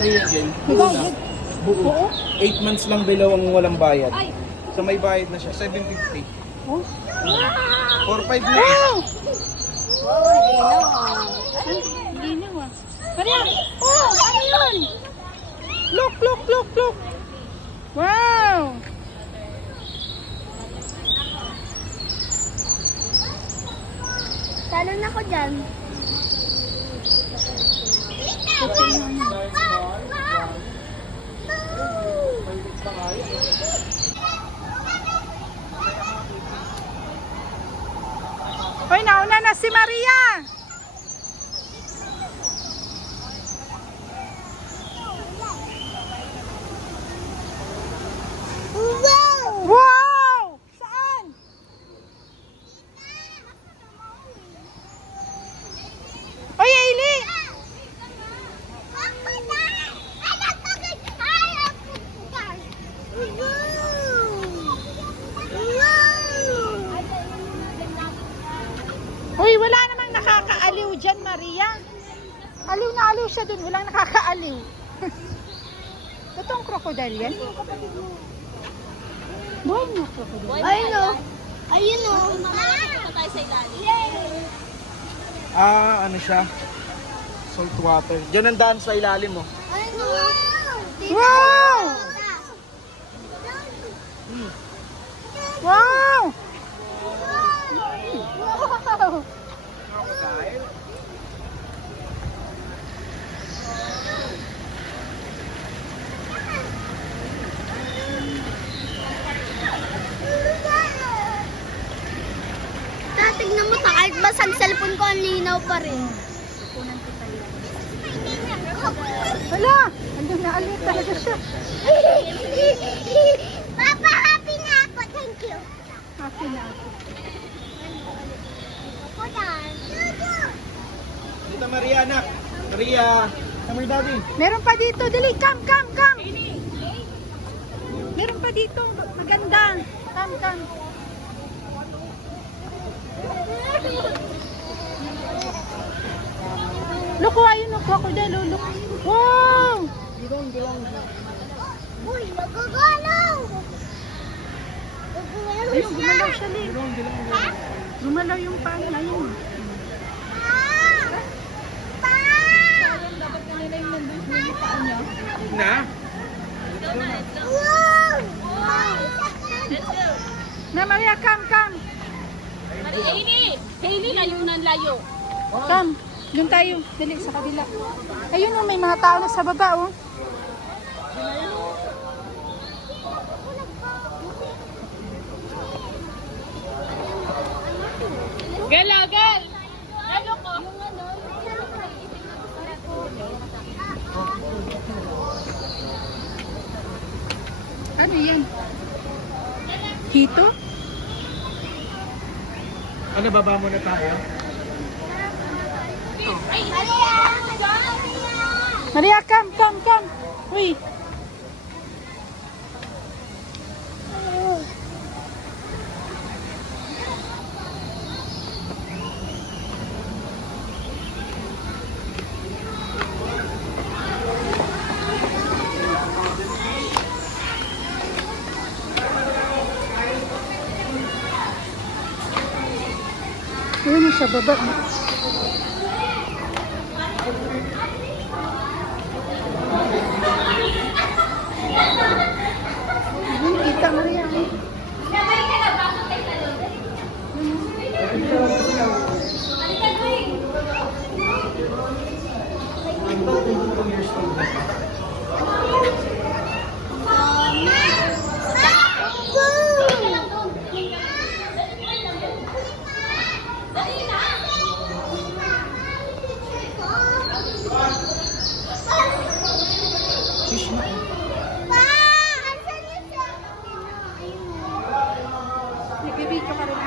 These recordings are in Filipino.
Maria Jane, Bayad. buo. 8 months lang below ang walang bayad. So may bayad na siya, 750. Oh. 4-5 na. Wow! Wow, linaw ah. Linaw ah. Maria! Oh! Ano yun? Look, look, look, look! Wow! Talon ako dyan. Hoy, nauna na si Maria! Wow! Wow! Saan? Hoy, Ailey! Hoy, wala namang nakakaaliw dyan, Maria. Aliw na aliw siya dun. Walang nakakaaliw. Totoong crocodile yan? Buhay na crocodile. Ayun o. Ayun o. Ano siya? Salt water. Diyan ang daan sa ilalim mo. Ayun o. Wow! Wow! Wow! Tignan mo, kahit ba sa cellphone ko, ang linaw pa rin. Wala! Andun na alit talaga siya. Papa, happy na ako. Thank you. Happy na ako. Dito Maria, anak. Maria. Come here, daddy. Meron pa dito. Dali, come, come, come. Meron pa dito. Maganda. Come, come. Look, oh, ayun ang crocodile. Oh, look. Wow! Uy, nagagalaw. Ayun, gumalaw siya, Lee. Gumalaw yung paa niya. Ayun. Na? Na, Maria, come, come. Hailey, layo ng layo. Come. Doon tayo. Dali, sa kabila. Ayun, oh, may mga tao na sa baba, oh. Galagal! Lalo ko. Ano yan? Hito? Ano, baba muna tayo? Maria, come, come, come. Uy. Ayun na sa baba. Ayun, kita Maria. Nagbibidyo ka rin.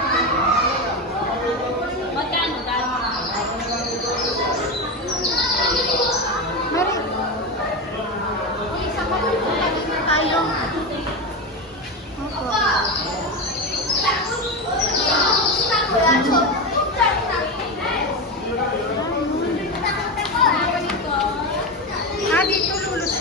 Magkano dahil? Mari. Tayo. Opo. Dito lulusot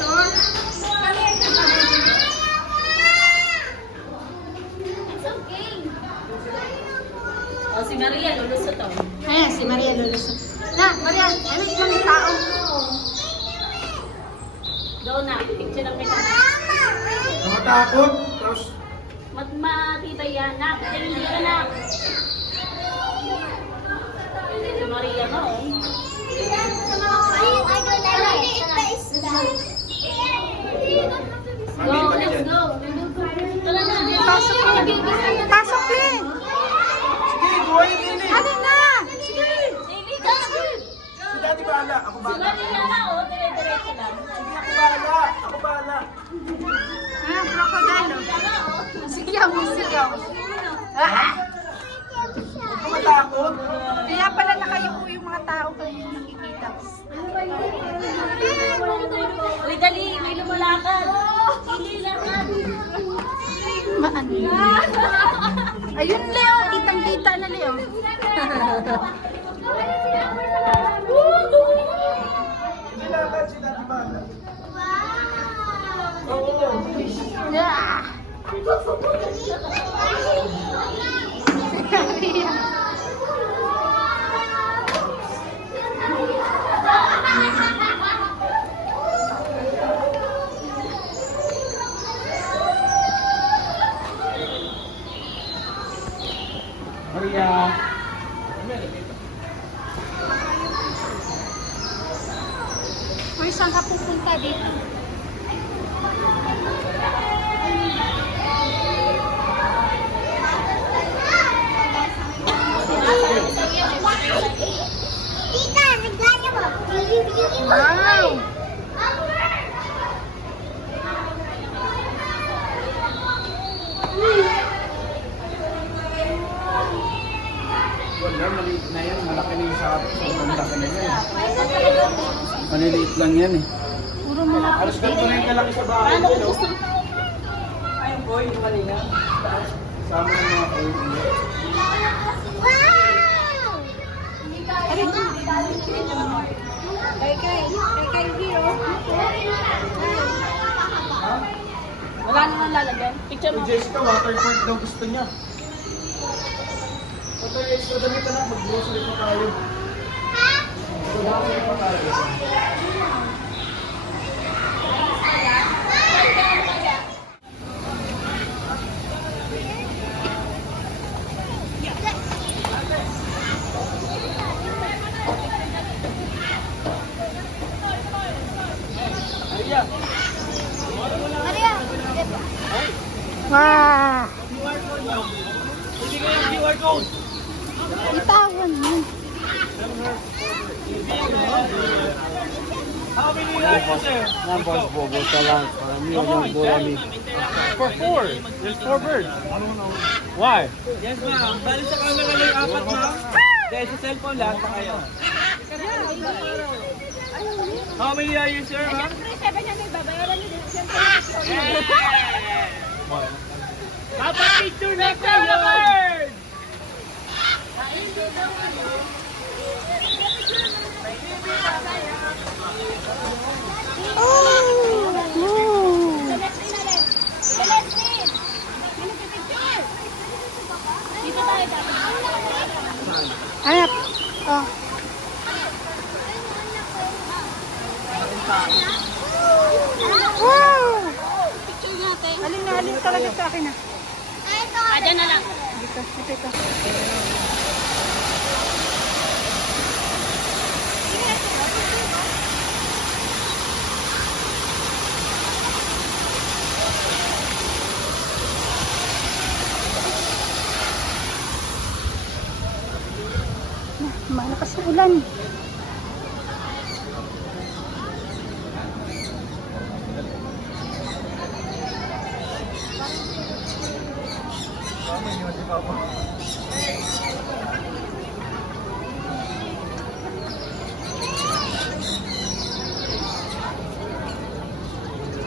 O, si Maria, lulusot to. Ayan, si Maria lulusot. Na, Maria, wait lang yung tao. Go na, picture lang kita. Nakatakot. Tapos, Matita yan, nak. Hindi ka, nak. Si Maria mo, oh. Go, let's go. Tara na. Pasok din. Pasok din. sige, buhayin din eh. Ano na? Sige. Baby, go. Si Daddy bahala. Ako Si bahala. Maria na, oh. Dire-diretso lang. Sige, ako bahala. Ako bahala. Ah, crocodile. Sigaw mo, sigaw. Ah, Huwag ka matakot. kaya pala nakayuko yung mga tao kayo nakikita. Uy, dali. May lumalakad. Hindi lakad. Maano? Ayun, Leo. Kitang-kita na, Leo. Sige, lakad si Daddy bahala. Oo. Ah. Maria. Uy, saan ka pupunta dito? Tita, naglaya mo. Wow! Wala, maliit na yan. Malaki na yung sa malaki na yan. Maliliit lang yan eh. Puro mga Alas ganito na yung kalaki sa bahay. Paano kung no? gusto? Ayun po, yung kanina. Sama ng mga kayo. Wow! Wala naman lalagyan. Picture Si mo. Jessica, waterproof daw gusto niya. Patay, extra damit na. Mag-grocery pa tayo. Mag-grocery pa tayo. Maria! Wow! Sige nga yung QR code. Itawan mo. How many lives, sir? Numbers bobo sa lang. Para mi yung bulami. For 4. There's 4 birds. Why? Yes, ma'am. Bali sa camera lang 4, ma'am. Dahil sa cellphone lang, pa kayo. How many are you, sir, ma'am? Papa, picture na kayo! Anak. Oh. Wow! Alin talaga sa akin ah. Dyan na lang. Dito. Malakas sa ulan.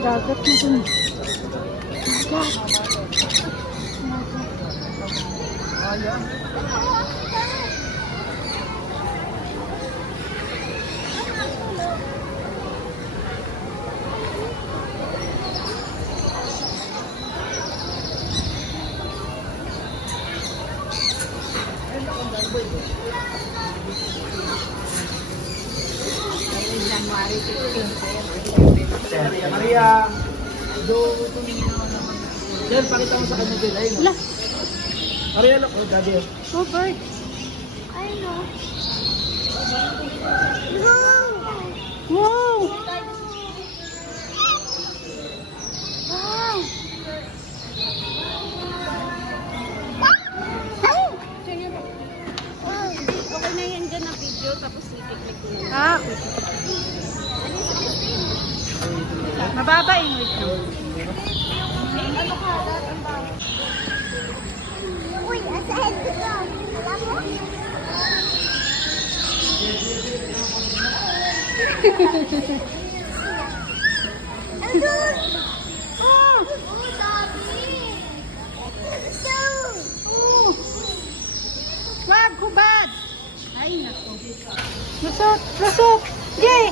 Dagat na dun. Maria, Jen, pakita mo sa kanya din. Ayun. La, Maria, look. Oh, daddy. oh bird. I know. Wow! Wow! Okay na yan dyan na video, tapos i-click ko na. Ah, mababa yung weight mo. Uy, asa head ko to. Alam mo? Ano? Oh, dami. So, Wag, hubad! Ay, nako. Lusot, lusot! Yay!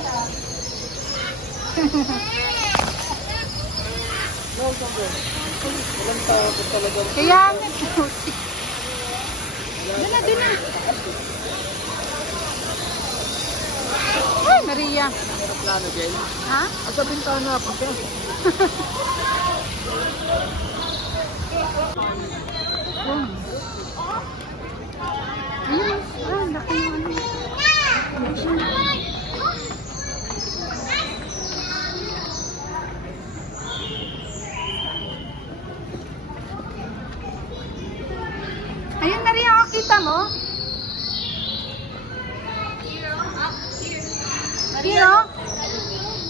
Kaya nga, doon na, doon na. Ay, Maria. Plano, Jen. Ha? Asa bintana pa siya. Ayun, ah, laki yung ano. Ayun, Maria, oh, kita mo? Here, oh.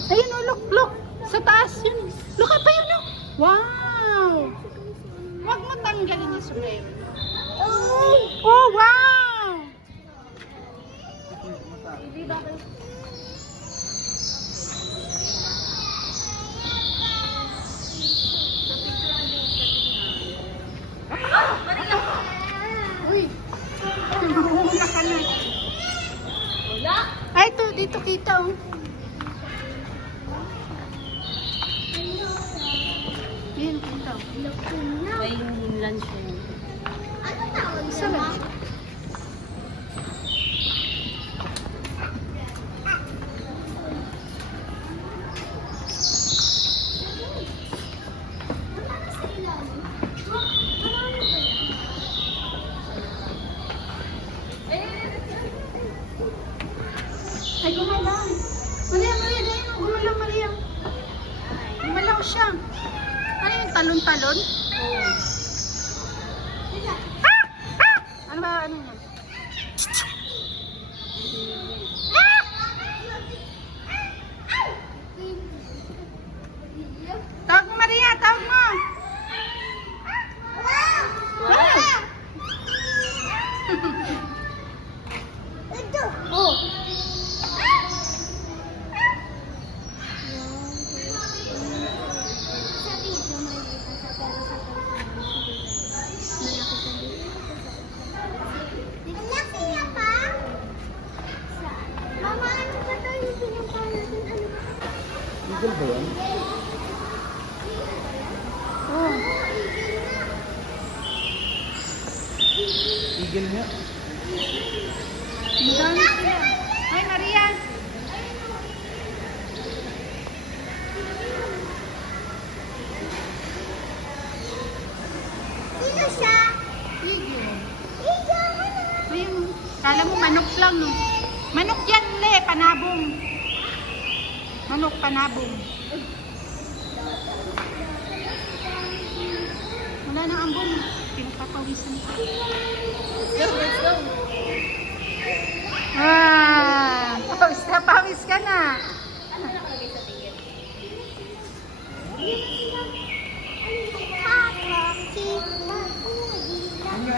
Ayun, oh, look, look. Sa taas yun. Look pa yun, oh. Wow! Huwag mo tanggalin yung sombrero. Oh, wow! Uy! Mahula ka na. Ay, ito, dito kita, oh. Yan, kita, oh. May lunch yun. ano tawag Isa lang. Ay, gumalaw. Maria, Maria, dahil gumalaw, Maria. Gumalaw siya. Ano yung talon-talon? Ah! Ah! Ano ba, ano yan? Tawag mo, Maria, tawag mo. Wow! Ito. Oh. Sa video, maliit ang sa pero sa malaki niya pa? Mama, ano ba ito yung pinapa natin? Ano ba? Eagle ba yan? Oh. Eagle nga. Madami sila. Hi, Maria. Sino siya? Sige. Ito, ano? Ayun. Kala mo manok lang, no? Manok yan, le. Panabong. Manok, panabong. Wala nang ambon. Pinagpapawisan ko. Let's go. Ah, pawis na pawis ka na. Ano nakalagay sa ticket? Ano?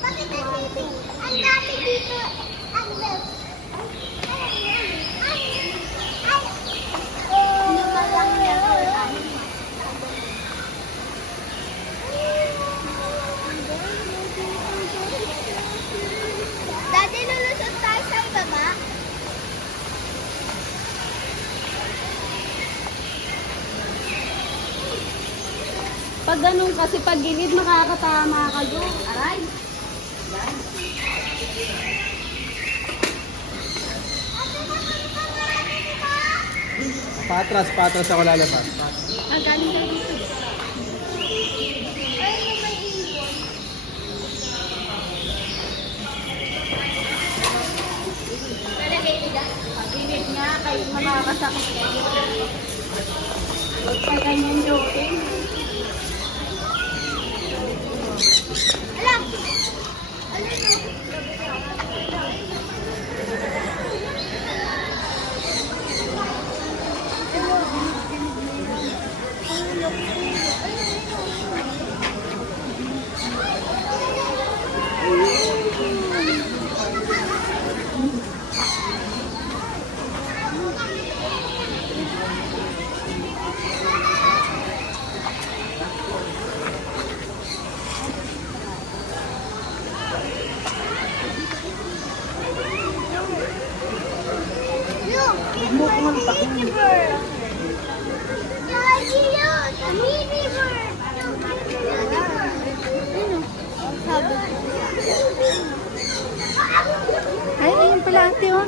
Bakit nandito? Ang dami dito. Ang left. Ano ba lang yan? Daddy, lulusot tayo sa ibaba. Pag ganun kasi pag gilid, makakatama ka doon. Aray. Ate na! Patras ako lalabas. Galing daw dito. Pag-init nga, kahit makakasakit kayo. Pag ganyan joking. Alam! Look, it's a mini bird. Daddy, look, a mini bird. Look, Ay, ayun pala ate, oh.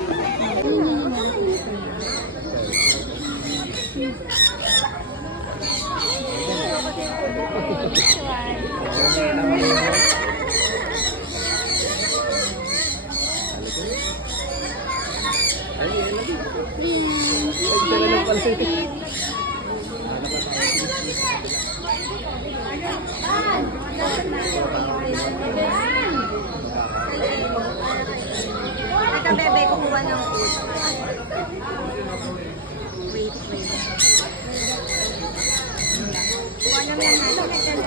Teka, bebe, kumuha ng food. Wait. Kuha lang yan natin.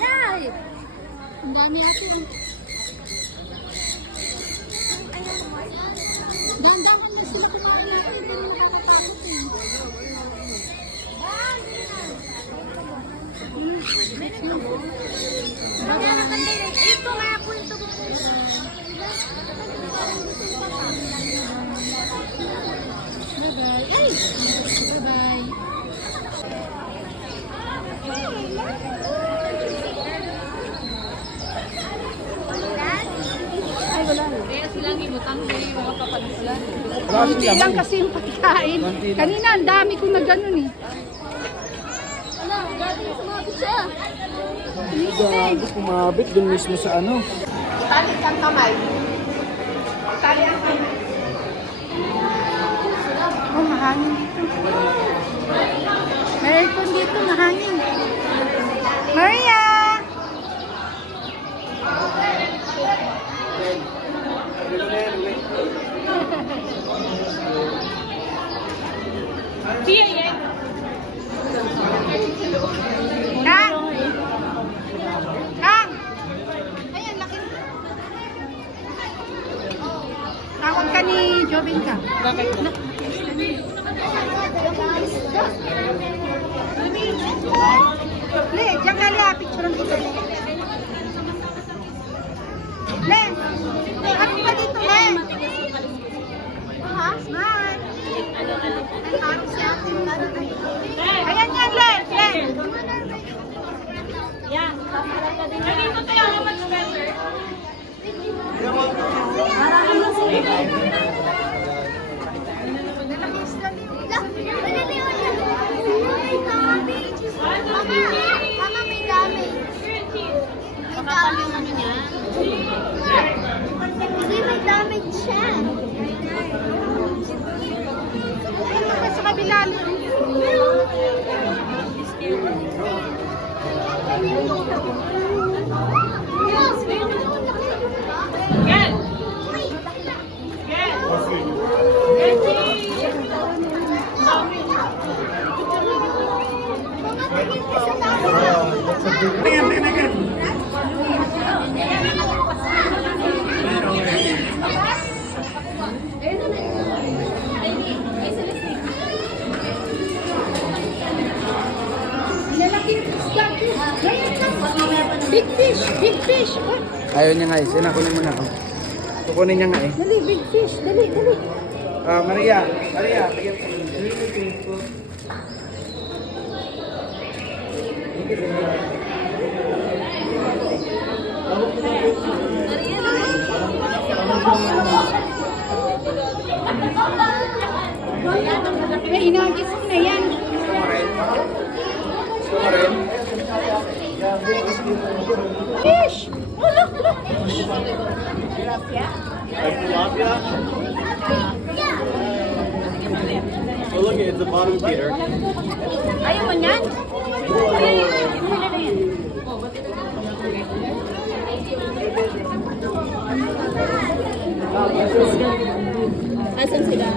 Dai! Ang dami ate. Dahan-dahan na sila kumain natin. Hindi rin nakakatakot eh. Ito nga po ito. Bye-bye. Ay! Bye-bye. Ay, wala. Kaya silang ibutang ko yung mga kapanisla. Konti lang kasi yung pagkain. Kanina, ang dami ko na ganun eh. Wala, dati sumabit siya. Gago, kumabit dun mismo sa ano. Tali ang kamay. Tali ang kamay. Oh, mahangin dito. May aircon dito, mahangin. Maria! Kang! Kang! Ayan, laki. Tawag ka ni Jobin ka. Bakit? Le, diyan ka le, picture kita. Le, ano ba dito, Le? Ha? Smile. Ayan yan, Le. Le. Mama, may damage. Hindi, may damage siya. Ayun ka sa kabila. Big fish, big fish. Oh, Ayaw niya nga eh. Sina, kunin mo na ako. Kukunin niya nga eh. dali, big fish. Dali, dali. Maria, Maria, Like tilapia? Oh, look, it's the bottom feeder. Ayaw mo niyan? Asan sila?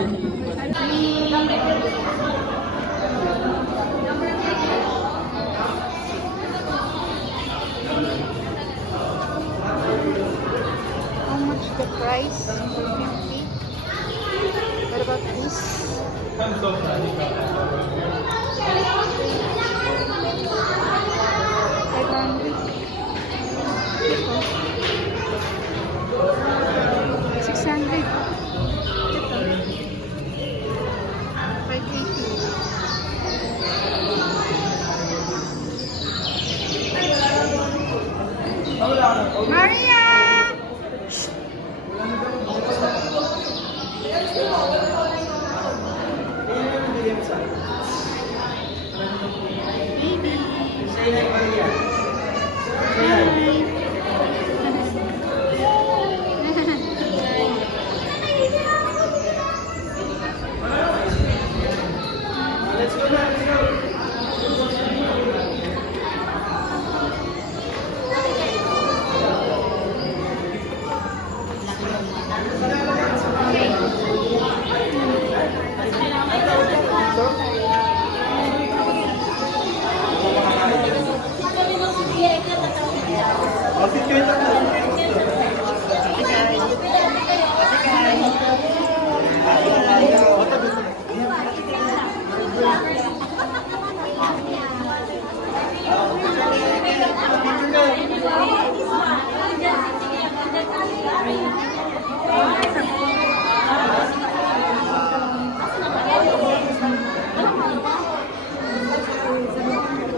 How much the price? 250. What about this? 500. 600. 580. Maria!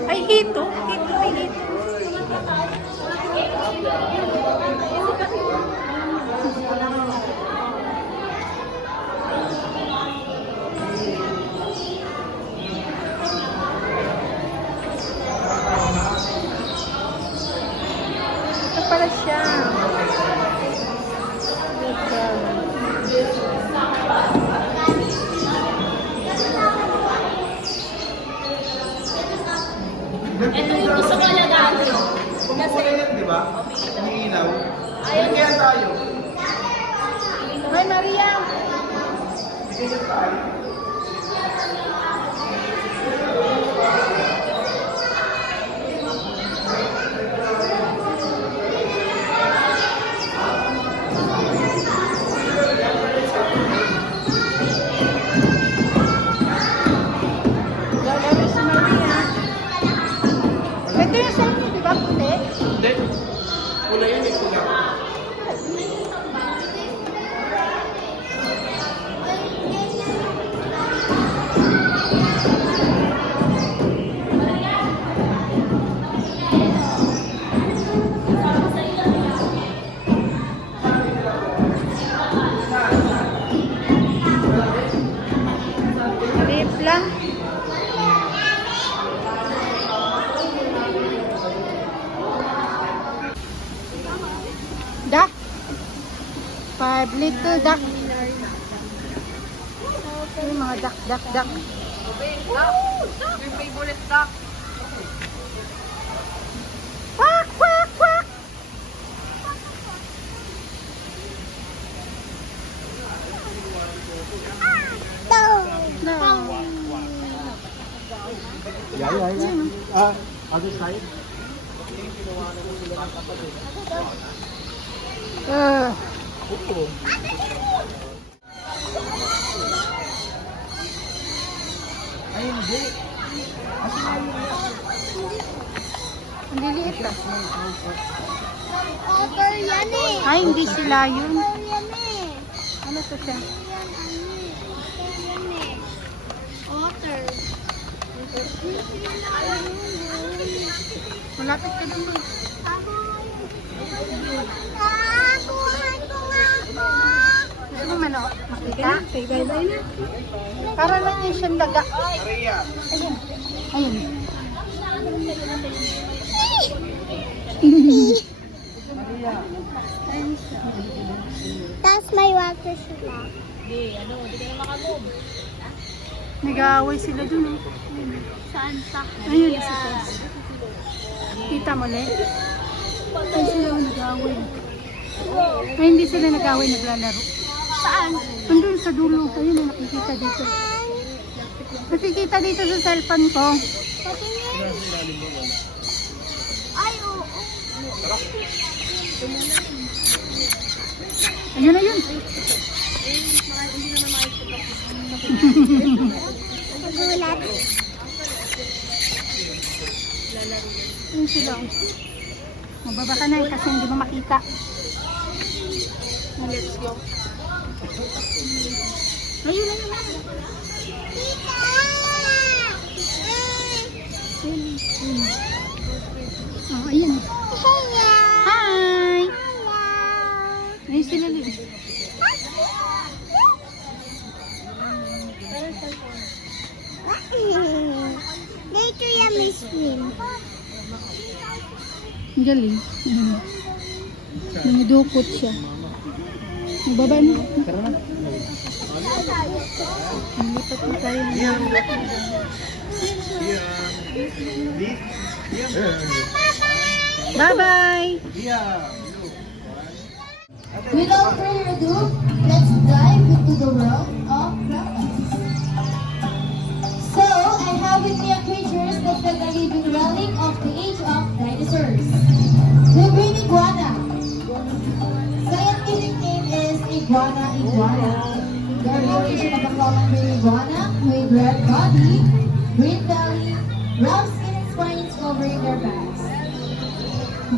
Ay, hito. Hito, ay hito. Ito pala siya. Ito yung gusto ko alagaan. Kasi, Di ba? Hinihilaw. ayaw niya. Tayo. Hi, Maria. Lalaro si Maria. Ito yung sa inyo, di ba, puti? Hindi. Pula yun eh, pula. Lip lang. Duck. 5 little duck. Yung mga duck, duck, duck. Your favorite duck. Quack, quack, quack. No. Yeah. Other side? Ay, hindi. Ang liliit ah. Otter yan eh. Ay, hindi sila yun. Otter yan eh. Ano to siya? Otter. Malapit ka dun. Kuhan ko nga ako. Gusto mo makita? Bye-bye na. Para lang yun siyang daga. Ayun. Ayun. dito sila. Nag-aaway sila dun, oh. Saan pa? Ayun, sa taas. Kita mo, Le? Ay, sila ang nag-aaway. Ay, hindi sila nag-aaway, naglalaro. Saan? Andun sa dulo. Ayun, may nakikita dito. Nakikita dito sa cellphone ko. Patingin. Ay, oo. Ayun, ayun. Nagulat. Ayun sila, oh. Mababa ka na eh, kasi hindi mo makita. Let's go. Ayun, ayun, ayun. Oh, ayun. Hi! Ayun sila, Lil. Dito yung Muslim. Ang galing. Dumudukot siya. Magbaba na. Lipat na tayo. Bye-bye! Without further ado, let's dive into the world of reptiles. So, I have with me a creatures that the living relic of the age of dinosaurs. The green iguana. Scientific name is Iguana iguana. The variation of a common green iguana with red body, green belly, rough skin and spines covering their backs.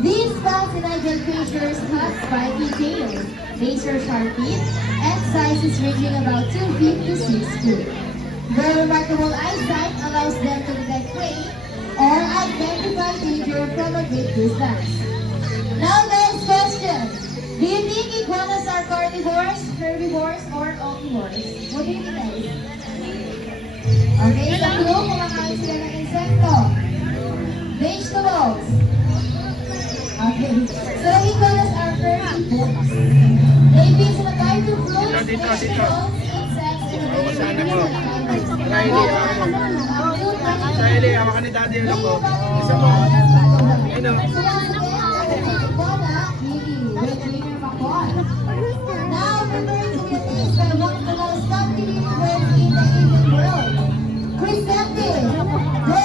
These fascinating creatures have spiky tails, laser-sharp teeth, and sizes ranging about 2 feet to 6 feet. Their remarkable eyesight allows them to detect prey or identify danger from a great distance. Now guys, question. Do you think iguanas are carnivores, herbivores, or omnivores? What do you think guys? Okay, sa clue, kumakain sila ng insekto. Vegetables. Okay. So iguanas are herbivores. They feed on a variety of fruits, vegetables, insects, and a variety of Sahili, hawakan ni daddy yung lako. Isa mo. Ayun o. Now, preparing to be amazed by one of the most captivating birds in the Indian world. Chrysanthemum, the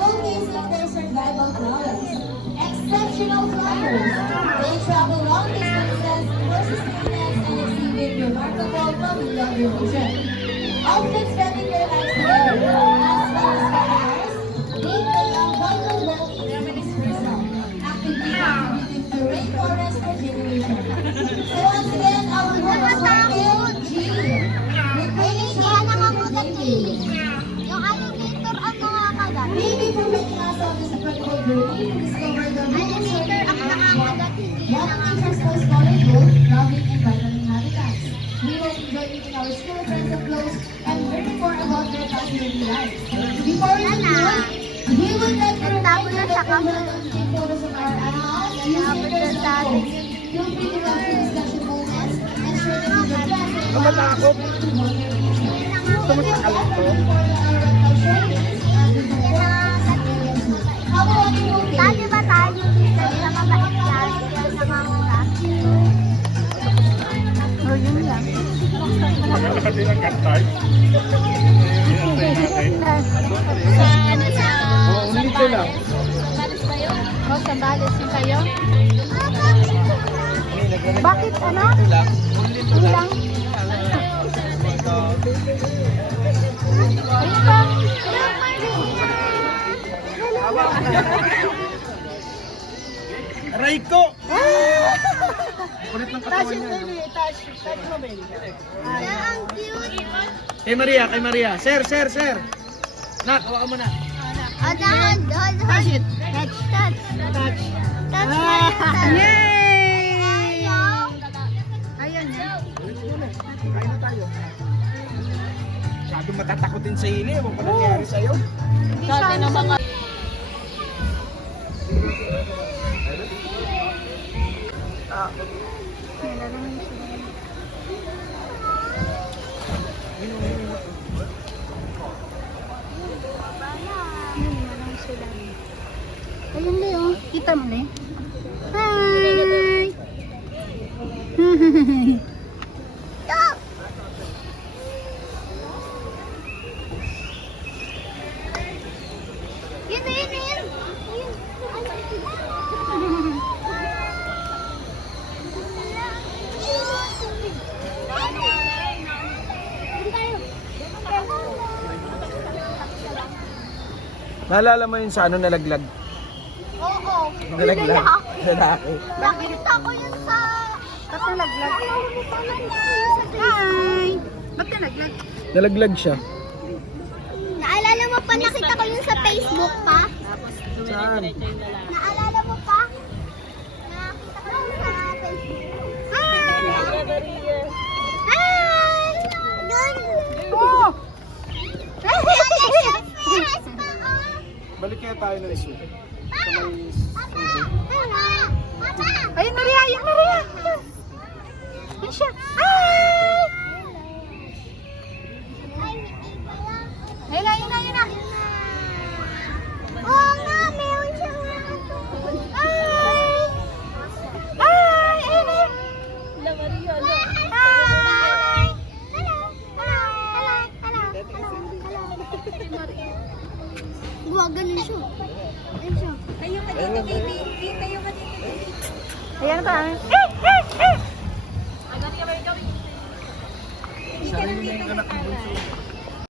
showcasing their survival prowess. Exceptional flyers. They travel long distances, persistence, and exhibit remarkable familial relation. Often spending their lives together. As well as carnivores, they play a vital role in human survival, actively contributing to rainforest regeneration. So once again, our host is G. Recreating David. Yung alligator ang mga kagat. Thank you for making us on this incredible journey to discover the Alligator ang nakakagat, hindi one of nature's most colorful, loving, and vibrant habitats. We will enjoy meeting our school friends up close and learning more about their fascinating lives. Before we conclude, we would like to remind you that we will take photos of our animals using their cell phones. Feel free to capture discussion moments and share them with your friends and Matakot. Dati ba tayo dito sa mabait yan? Yan sa mga Oh, yun lang. Dito lang. Oh, sandales yung kayo? Bakit ano? Yun lang. Ayun ba? Aray ko! Kulit ng Touch katawan it, niya. baby. Touch mo, baby. Ang cute. Kay Maria, kay Maria. Sir. Nak, hawakan mo na. Hold. Touch it. Touch. Touch. Touch. Yay! Ayan yan. Kain na tayo. Masyadong matatakotin sa hili. Ano pa nangyari sa'yo? Dati na mga... Ayun na yun. Kita mo na eh. Hi! Yun. Naalala mo yun sa ano nalaglag? Oo. Nalaglag? Lalaki. Nakita ko yun sa... Ba't nalaglag? Hi! Ba't nalaglag? Nalaglag siya. Naalala mo pa, nakita ko yun sa Facebook pa? Saan? Naalala mo pa? Nakita ko yun sa Facebook. Hi! Doon! Oh! Balik kaya tayo ng isu. Sa may... Ayun, Maria! Ayun, Maria! Ayun siya! Hi! Ayun na! Oo nga, meron siyang Hi! Hi! Ayun na yun! Hi! Ganun siya. Ganun siya. Ayan pa. Sarili na yung anak ng bunso.